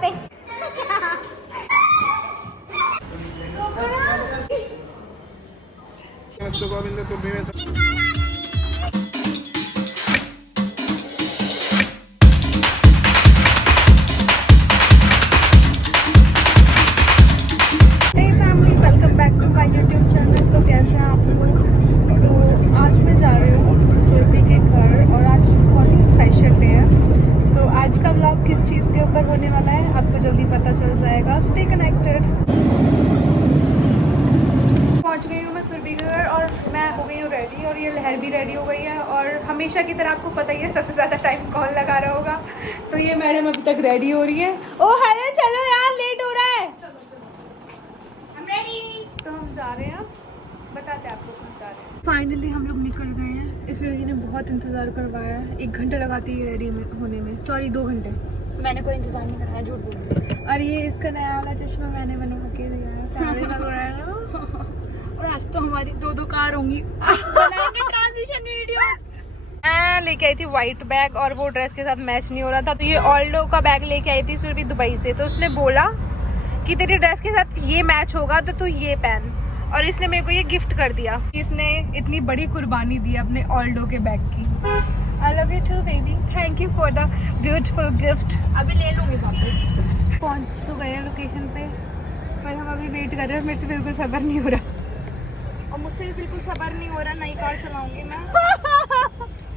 पे। Welcome back to my YouTube channel. तो कैसे हैं आप लोग? तो आज मैं जा रही हूँ सुरभि के घर और आज बहुत ही स्पेशल डे है। तो आज का व्लॉग किस चीज़ के ऊपर होने वाला है आपको जल्दी पता चल जाएगा। Stay connected. पहुँच गई हूँ मैं सुरभि के घर और मैं हो गई हूँ रेडी और ये लहर भी रेडी हो गई है। और हमेशा की तरह आपको पता ही है सबसे ज़्यादा टाइम कौन लगा रहा होगा। तो ये मैडम अभी तक रेडी हो रही है। ओ हेलो, चलो यार लेट हो रहा है। तो हम जा रहे हैं, बताते हैं आपको कहाँ जा रहे हैं। फाइनली हम लोग निकल गए हैं। इस लड़की ने बहुत इंतज़ार करवाया है। 1 घंटा लगाती है रेडी होने में, सॉरी 2 घंटे। मैंने कोई इंतजार नहीं कराया, झूठ बोल रही हूँ। और ये इसका नया वाला चश्मा मैंने बनवा के दिया है। प्यारे लग रहा है ना। और आज तो हमारी 2 कार होंगी। Transition video. मैं लेके आई थी वाइट बैग और वो ड्रेस के साथ मैच नहीं हो रहा था। तो ये ऑल्डो का बैग लेके आई थी सुरभि दुबई से। तो उसने बोला कि तेरी ड्रेस के साथ ये मैच होगा तो तू ये पहन। और इसने मेरे को ये गिफ्ट कर दिया। इसने इतनी बड़ी कुर्बानी दी अपने ऑल्डो के बैग की। I love you too baby, thank you for the beautiful gift. अभी ले लूंगी वापस। पहुंच तो गए हैं लोकेशन पे, पर हम अभी वेट कर रहे हैं। मेरे से बिल्कुल सब्र नहीं हो रहा। और मुझसे भी बिल्कुल सब्र नहीं हो रहा। नई कार चलाऊंगी मैं।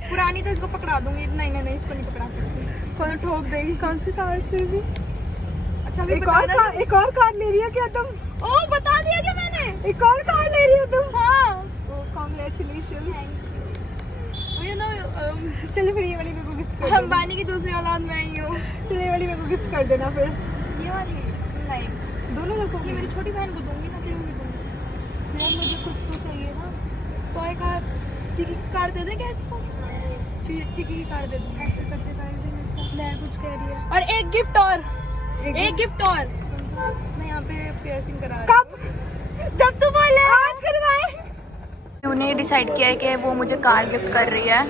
पुरानी तो इसको पकड़ा दूंगी। नहीं इसको नहीं पकड़ा सकती। कौन ठोक देगी? कौन सी कार से भी? अच्छा एक और कार ले रही है क्या तुम? ओ बता दिया क्या मैंने? एक और कार ले रही हो तुम? हाँ। कांग्रेचुलेशंस। चलो फिर ये वाली मेरे को गिफ्ट कर देना। अंबानी की दूसरी औलाद मैं ही हूँ। चलो ये वाली मेरे को गिफ्ट कर देना फिर। ये वाली नहीं, दोनों रखो। ये मेरी छोटी बहन को दूंगी ना, तेरे को भी दूंगी। यार मुझे कुछ तो चाहिए ना। टॉय कार, चिकी की कार दे दे क्या इसको? चिकी की कार दे दूंगी। ऐसे करते करते मैं कुछ कह रही है। और एक गिफ्ट और, एक गिफ्ट और। मैं यहाँ पे पियर्सिंग करा रही हूँ। कब? जब तू बोले। आज करवाए। तूने डिसाइड किया है कि वो मुझे कार गिफ्ट कर रही है।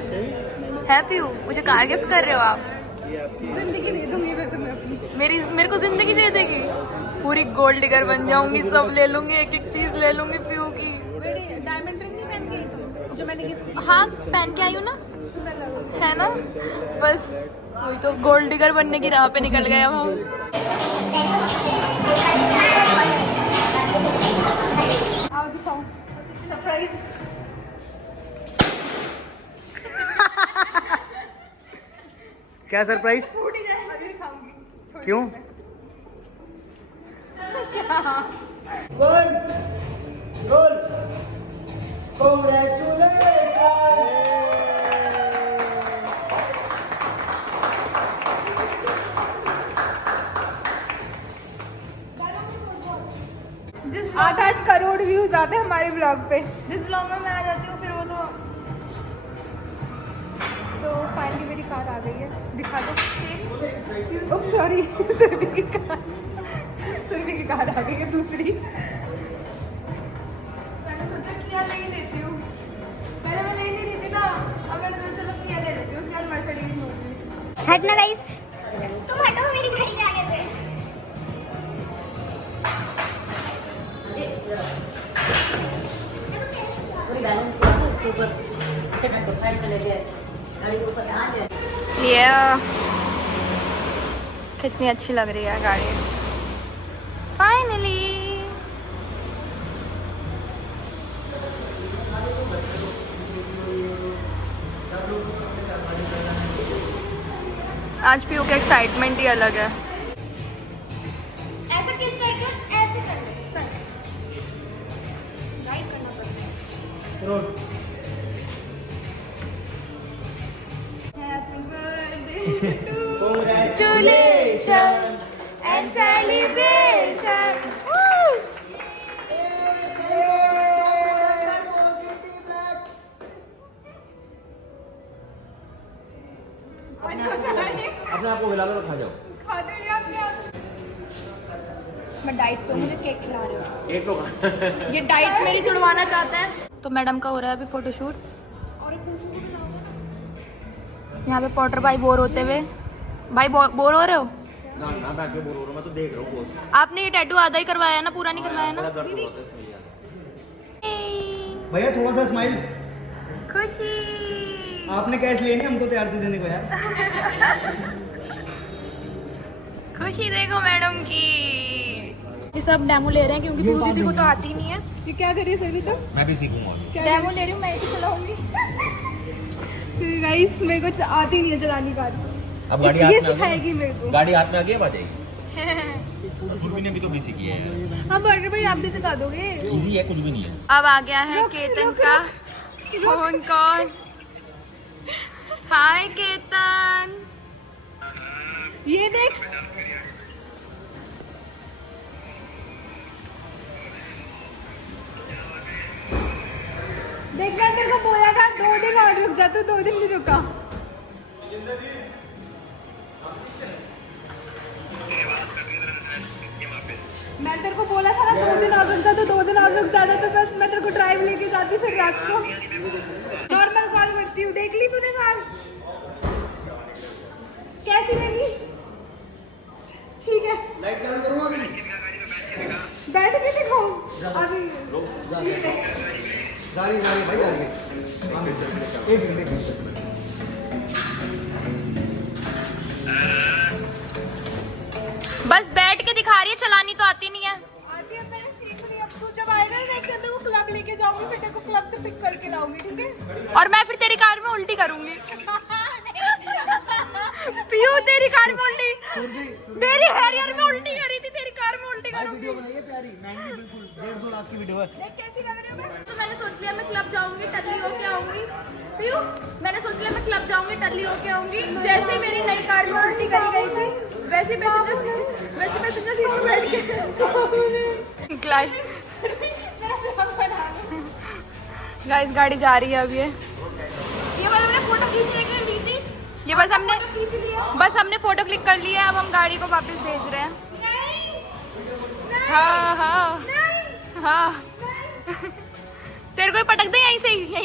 हैप्पी हूँ, मुझे कार गिफ्ट कर रहे हो आप। जिंदगी दे दूंगी मैं तुम्हें अपनी। मेरे को जिंदगी दे देगी। पूरी गोल्ड डिगर बन जाऊंगी। सब ले लूंगी, एक एक चीज ले लूंगी पीयू की। मेरी डायमंड रिंग नहीं पहन गई तुम जो मैंने गिफ्ट? हाँ पहन के आई हूँ ना, है ना। बस वही तो, गोल्ड डिगर बनने की राह पे निकल गए अब हम। आओ दिखाओ सरप्राइज। क्या सरप्राइज? अभी खाऊंगी। क्यों? जिस 8-8 करोड़ व्यूज आते हैं हमारे ब्लॉग पे। जिस ब्लॉग में मैं आ जाती हूँ फिर वो तो फाइनली मेरी कार आ गई है। दिखा दो। ओह सॉरी, सुरभि की कार आ गई है दूसरी। मैंने सोचा किया नहीं लेती हूँ। पहले मैं ले नहीं रही थी ना, अब मैंने सोचा चलो किया ले लेती हूँ। उसके बाद मर्सिडीज होगी। हटना गाइस, तुम हटो मेरी घड़ी के आगे से। ये कितनी अच्छी लग रही है गाड़ी। फाइनली आज पीयू का एक्साइटमेंट ही अलग है। ऐसा किस टाइप का? ऐसे करना है सर, राइट करना पड़ता है। Happy birthday Congratulations and celebration. अपने आप को हिला कर खा जाओ। मैं डाइट पे, मुझे केक खिला रहे हो। एक तो ये डाइट मेरी तुड़वाना चाहता है। तो मैडम का हो रहा है अभी फोटोशूट। यहाँ पे पॉटर भाई बोर होते हुए। भाई बोर हो रहे हो? ना ना बैठ के बोल रहा हूँ मैं तो देख रहा हूँ बहुत आपने ये टैटू आधा ही करवाया ना, पूरा नहीं करवाया ना? मेरा दर्द होता है इसमें यार। भैया थोड़ा सा स्माइल। खुशी। आपने कैश लेनी, हम तो तैयार थे देने को यार। खुशी देखो मैडम की। ये सब डेमो ले रहे हैं क्योंकि पूरी दीदी को तो आती ही नहीं है। ये क्या कर रही है सभी तो? मैं भी सीखूंगा। डेमो ले रही हूँ, मैं इसे चलाऊंगी। गाइस मेरे को आती नहीं है चलानी कार। अब गाड़ी ये हाथ में सिखाएगी मेरे को। गाड़ी हाथ में आ गई अब आ जाएगी। सुरभि ने भी तो भी सीखी है। हाँ बर्थडे पर आप भी सिखा दोगे। इजी है, कुछ भी नहीं है। अब आ गया है केतन का फोन कॉल। हाय केतन। ये देख देख मैं तेरे को बोला था 2 दिन और रुक जा, तू 2 दिन नहीं रुका। मैं तेरे को बोला था ना 2 दिन और रुक जा, तो 2 दिन और रुक जाता तो बस मैं तेरे को ड्राइव लेके जाती, फिर रात को नॉर्मल कॉल करती हूँ। देख ली तूने कार कैसी लगी? ठीक है लाइट चालू करूँगा कि नहीं? बैठ के दिखाओ अभी। गाड़ी गाड़ी भाई गाड़ी। एक मिनट। बस बैठ के दिखा रही है, चलानी तो आती नहीं है। आती है, मैंने सीख ली। अब तू जब आएगा ना नेक्स्ट टाइम तो क्लब लेके जाऊंगी, फिर तेरे को क्लब से पिक करके लाऊंगी, ठीक है? और मैं फिर तेरी कार में उल्टी करूंगी। पियो तेरी कार में उल्टी, तेरी हैरियर में उल्टी करी थी, तेरी कार में उल्टी करूंगी। वीडियो बनाइए प्यारी, महंगी बिल्कुल 1.5-2 लाख की वीडियो है। देख कैसी लग रही हूँ मैं? तो मैंने सोच लिया मैं क्लब जाऊंगी, टल्ली होके आऊंगी। पियो, मैंने सोच लिया मैं क्लब जाऊंगी, टल्ली होके आऊंगी। जैसे मेरी नई कार में उल्टी करी गई थी, वैसे पैसेंजर सीट पे बैठ के गाइस गाड़ी जा रही है अब। ये वाला मैंने फोटो खींचने के लिए ली थी। ये बस हमने फोटो क्लिक कर लिया है। अब हम गाड़ी को वापस भेज रहे हैं। हाँ हाँ हाँ तेरे को ही पटक दे यहीं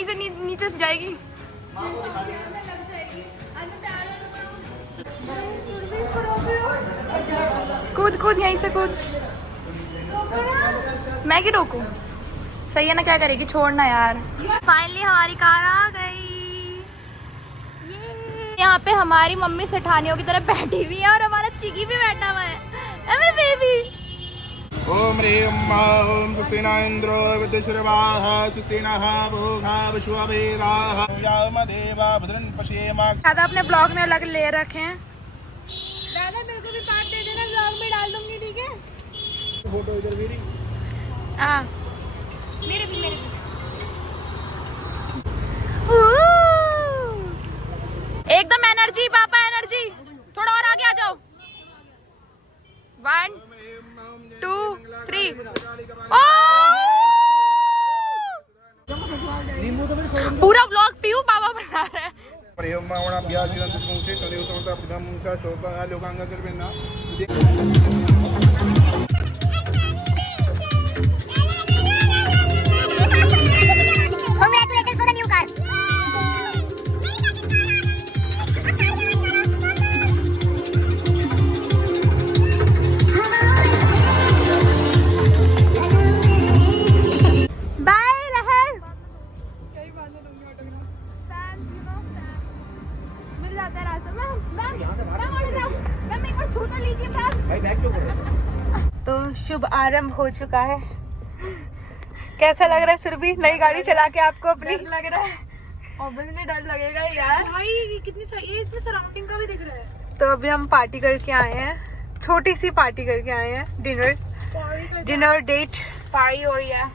से नीचे जाएगी। कूद यहीं से कूद। मैं क्यों रोकूं? सही है ना, क्या करेगी, छोड़ना यार। फाइनली हमारी कार आ गई। यहाँ पे हमारी मम्मी सेठानियों की तरह बैठी हुई है और हमारा चिकी भी बैठा हुआ है। अरे बेबी। ओम ह्रीं ओम सुसेना इंद्रो विद्युश्रवाः सुसेनाः भोगा विश्ववेदाः यामदेवा भद्रं पश्येमा। दादा अपने ब्लॉग में अलग ले रखे हैं। दादा मेरे को भी पार्ट दे देना, ब्लॉग में डाल दूंगी, ठीक है? फोटो इधर भी रही। हाँ मेरे भी एकदम एनर्जी पापा, एनर्जी। थोड़ा और आगे आ जाओ। 1 2 3। पूरा व्लॉग पीयू पापा बना रहे हैं। Congratulations for the new car. By Lahar. मिल जाता है रास्ते में। मैम एक बार छू तो लीजिए मैम। तो शुभ आरंभ हो चुका है। कैसा लग रहा है सुरभि, नई गाड़ी चला के आपको अपनी? लग रहा है, ऑब्वियसली डर लगेगा यार। भाई कितनी सही है, इसमें सराउंडिंग का भी दिख रहा है। तो अभी हम पार्टी करके आए हैं, छोटी सी पार्टी करके आए हैं। डिनर डेट पार्टी हो रही है।